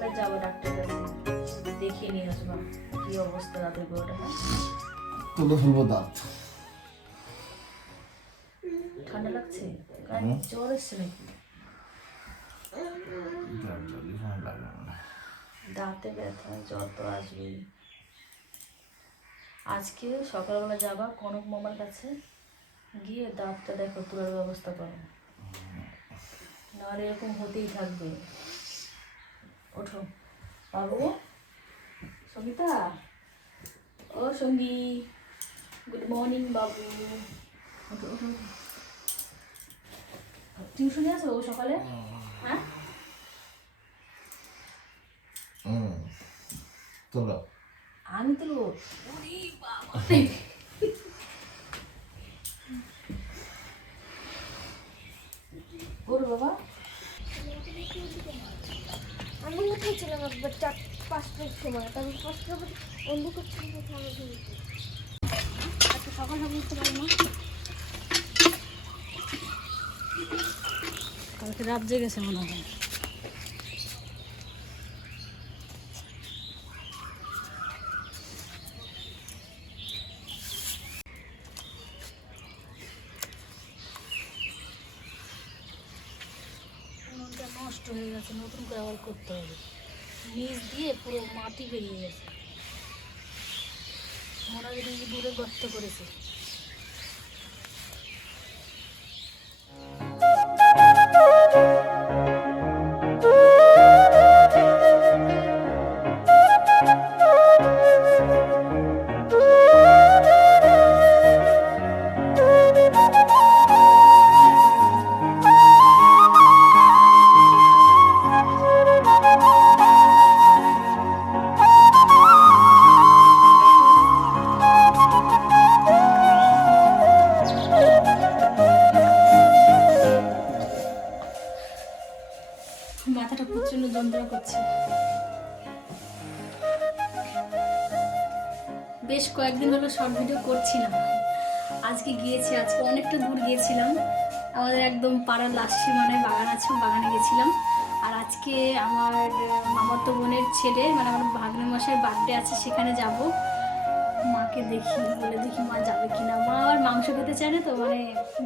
সকালে যাব ডাক্তার কাছে। দেখিয়ে নিয়ে আসব কি অবস্থা দাঁতের গোড়াটা হ্যাঁ? তুলে ফেলব দাঁত। ঠান্ডা লাগছে? জ্বর এসছে নাকি? দাঁতে ব্যথা জ্বর তো আসবেই। আজকে সকালবেলা যাবা কনক মামার কাছে গিয়ে দাঁতটা দেখো তোলার ব্যবস্থা করো। নাহলে এরকম হতেই থাকবে। ওঠো বাবু সঙ্গীতা? ও সঙ্গী। গুড মর্নিং বাবু। ওঠো ওঠো টিউশনে আসো ও সকালে? হ্যাঁ? তোলো। আমি তো ওর বাবা। আমি উঠে ছিলাম? একবার চার পাঁচটার সময়। তারপর পাঁচটার পর অন্ধকার ছিল আচ্ছা সকাল হবে উঠতে পারি না। কালকে রাত জেগেছে মনে হয়। হয়ে গেছে, নতুন করে আবার করতে হবে। নিচ দিয়ে পুরো মাটি বেরিয়ে গেছে। মনে যদি দূরে গর্ত করেছে। বেশ কয়েকদিন হলো শর্ট ভিডিও করছি না আজকে গিয়েছি, আজকে অনেকটা দূর গিয়েছিলাম। আমাদের একদম পাড়ার লাস্ট সীমানায় বাগান আছে বাগানে গেছিলাম। আর আজকে আমার মামাতো বোনের ছেলে মানে আমার ভাগ্নে মাসের বার্থডে আছে, সেখানে যাব। মাকে দেখি, বলে দেখি মা যাবে কিনা। মা আবার মাংস খেতে চায় না তো মানে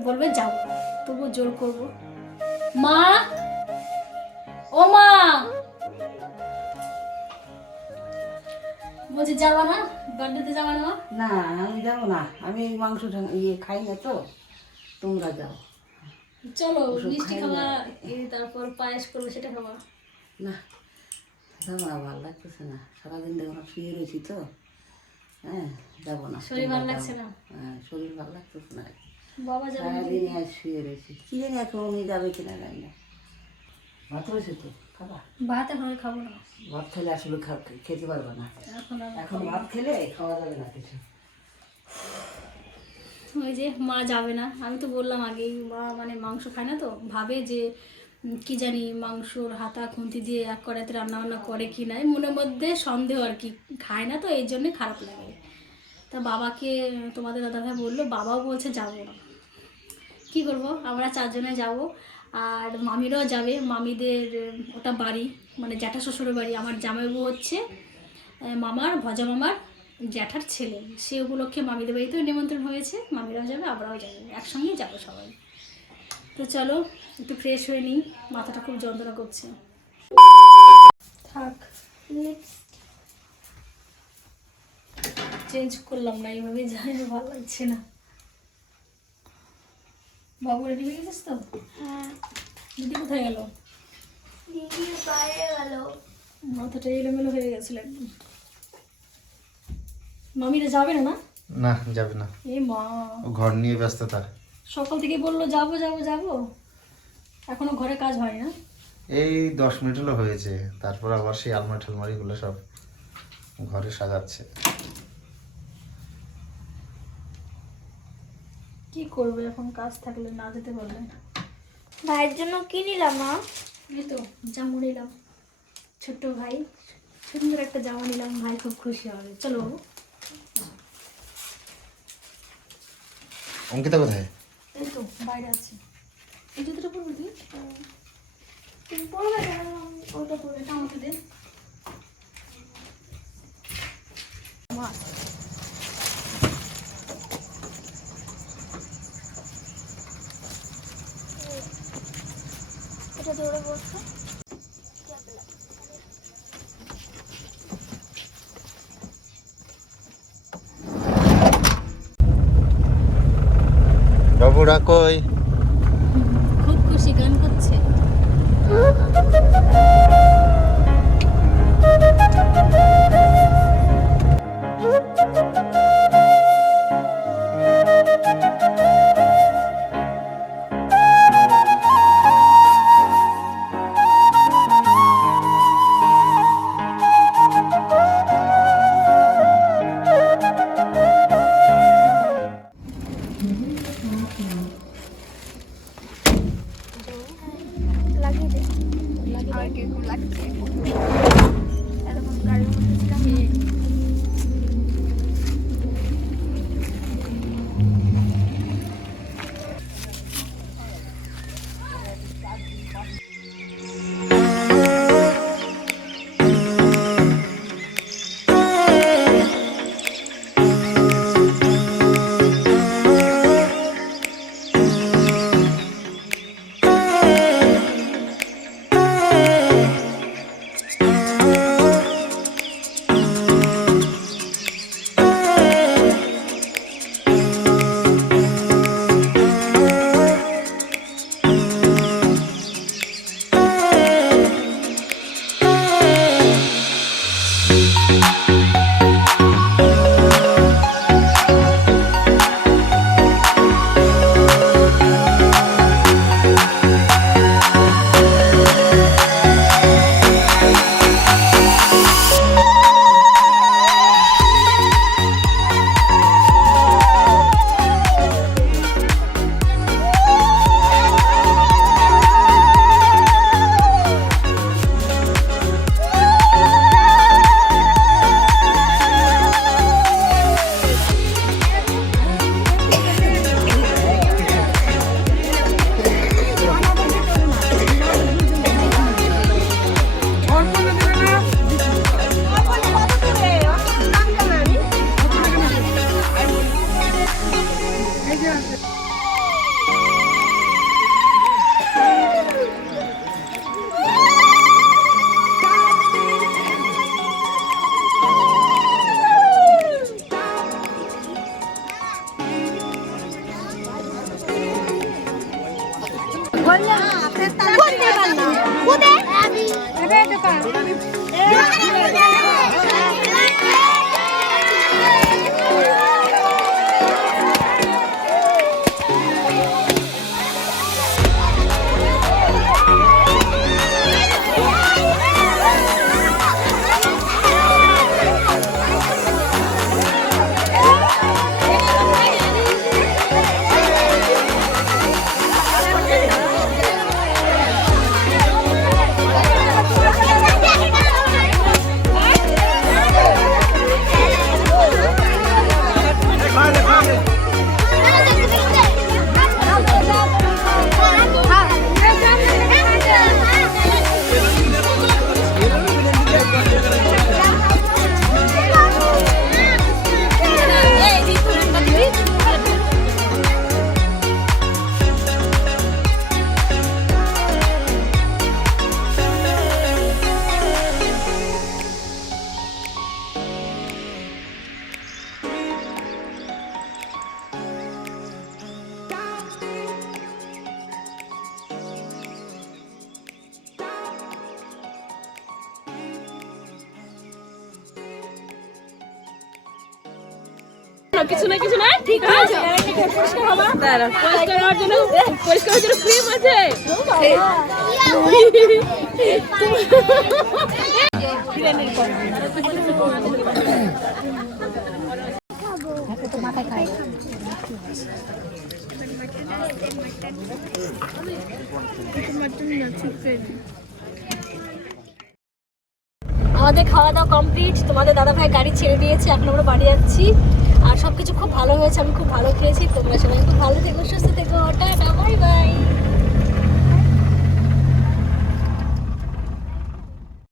বলবে যাব তবুও জোর করব। মা! ও মা! বলছি যাবা না? বার্থডেতে যাবা না? না আমি যাব না। আমি মাংস ইয়ে খাই না তো। তোমরা যাও। চলো মিষ্টি এই তারপর পায়েস করব সেটা খাবা। না যাব না ভালো লাগতেছে না। সারাদিন দেখো শুয়ে রয়েছি তো। হ্যাঁ যাব না। শরীর ভালো লাগছে না? হ্যাঁ শরীর ভালো লাগতেছে না। বাবা যাবে সারাদিন শুয়ে রয়েছি। কি জানি এখন উনি যাবে কিনা জানি না। ভাত হয়েছে তো? খাবা? ভাত এখন খাব না। ভাত খেলে আসলে খেতে পারবে না। এখন ভাত খেলে খাওয়া যাবে না কিছু। ওই যে মা যাবে না। আমি তো বললাম আগেই মা মানে মাংস খায় না তো ভাবে যে কি জানি মাংসর হাতা খুন্তি দিয়ে এক কড়াইতে রান্না বান্না করে কি না এই মনের মধ্যে সন্দেহ আর কি। খায় না তো এই জন্যই খারাপ লাগে। তা বাবাকে তোমাদের দাদাভাই বলল বাবাও বলছে যাব না। কী করব? আমরা চারজনে যাব। আর মামিরাও যাবে। মামিদের ওটা বাড়ি মানে জ্যাঠা শ্বশুরের বাড়ি। আমার জামাইবাবু হচ্ছে মামার, ভজা মামার জ্যাঠার ছেলে। সে উপলক্ষে মামিদের বাড়িতেও নিমন্ত্রণ হয়েছে। মামিরাও যাবে, আমরাও যাবে, একসঙ্গেই যাব সবাই। তো চলো, একটু ফ্রেশ হয়ে নিই, মাথাটা খুব যন্ত্রণা করছে। থাক চেঞ্জ করলাম না এইভাবে যাই ভালো লাগছে না। বাবু রেডি হয়ে গেছিস তো? হ্যাঁ। দিদি কোথায় গেল? দিদি বাইরে গেল। মাথাটা এলোমেলো হয়ে গেছিল একদম। মামিরা যাবে না না না যাবে না। এ মা। ও ঘর নিয়ে ব্যস্ততা সকাল থেকে বলল যাব যাব যাব। এখনও ঘরে কাজ হয় না। এই দশ মিনিট হলো হয়েছে। তারপর আবার সেই আলমারি ঠালমারিগুলো সব ঘরে সাজাচ্ছে। কি করবে এখন কাজ থাকলে না যেতে পারলে? ভাইয়ের জন্য কি নিলাম মা? এই তো জামা নিলাম। ছোট্ট ভাই সুন্দর একটা জামা নিলাম ভাই খুব খুশি হবে। চলো বাবু। অঙ্কিতা কোথায়? এই তো বাইরে আছে। এই জুতোটা পরবি তুই? তুমি পড়বে কেন ওটা পড়বে এটা আমাকে দে। মা এটা ধরে বসো বাবুরা কই কিছু না কিছু না? ঠিক আছে। আমাদের খাওয়া দাওয়া কমপ্লিট তোমাদের দাদা ভাই গাড়ি ছেড়ে দিয়েছে, এখন আমরা বাড়ি যাচ্ছি। আর সবকিছু খুব ভালো হয়েছে, আমি খুব ভালো খেয়েছি, তোমরা সবাই খুব ভালো থেকো, সুস্থ থেকো বাই বাই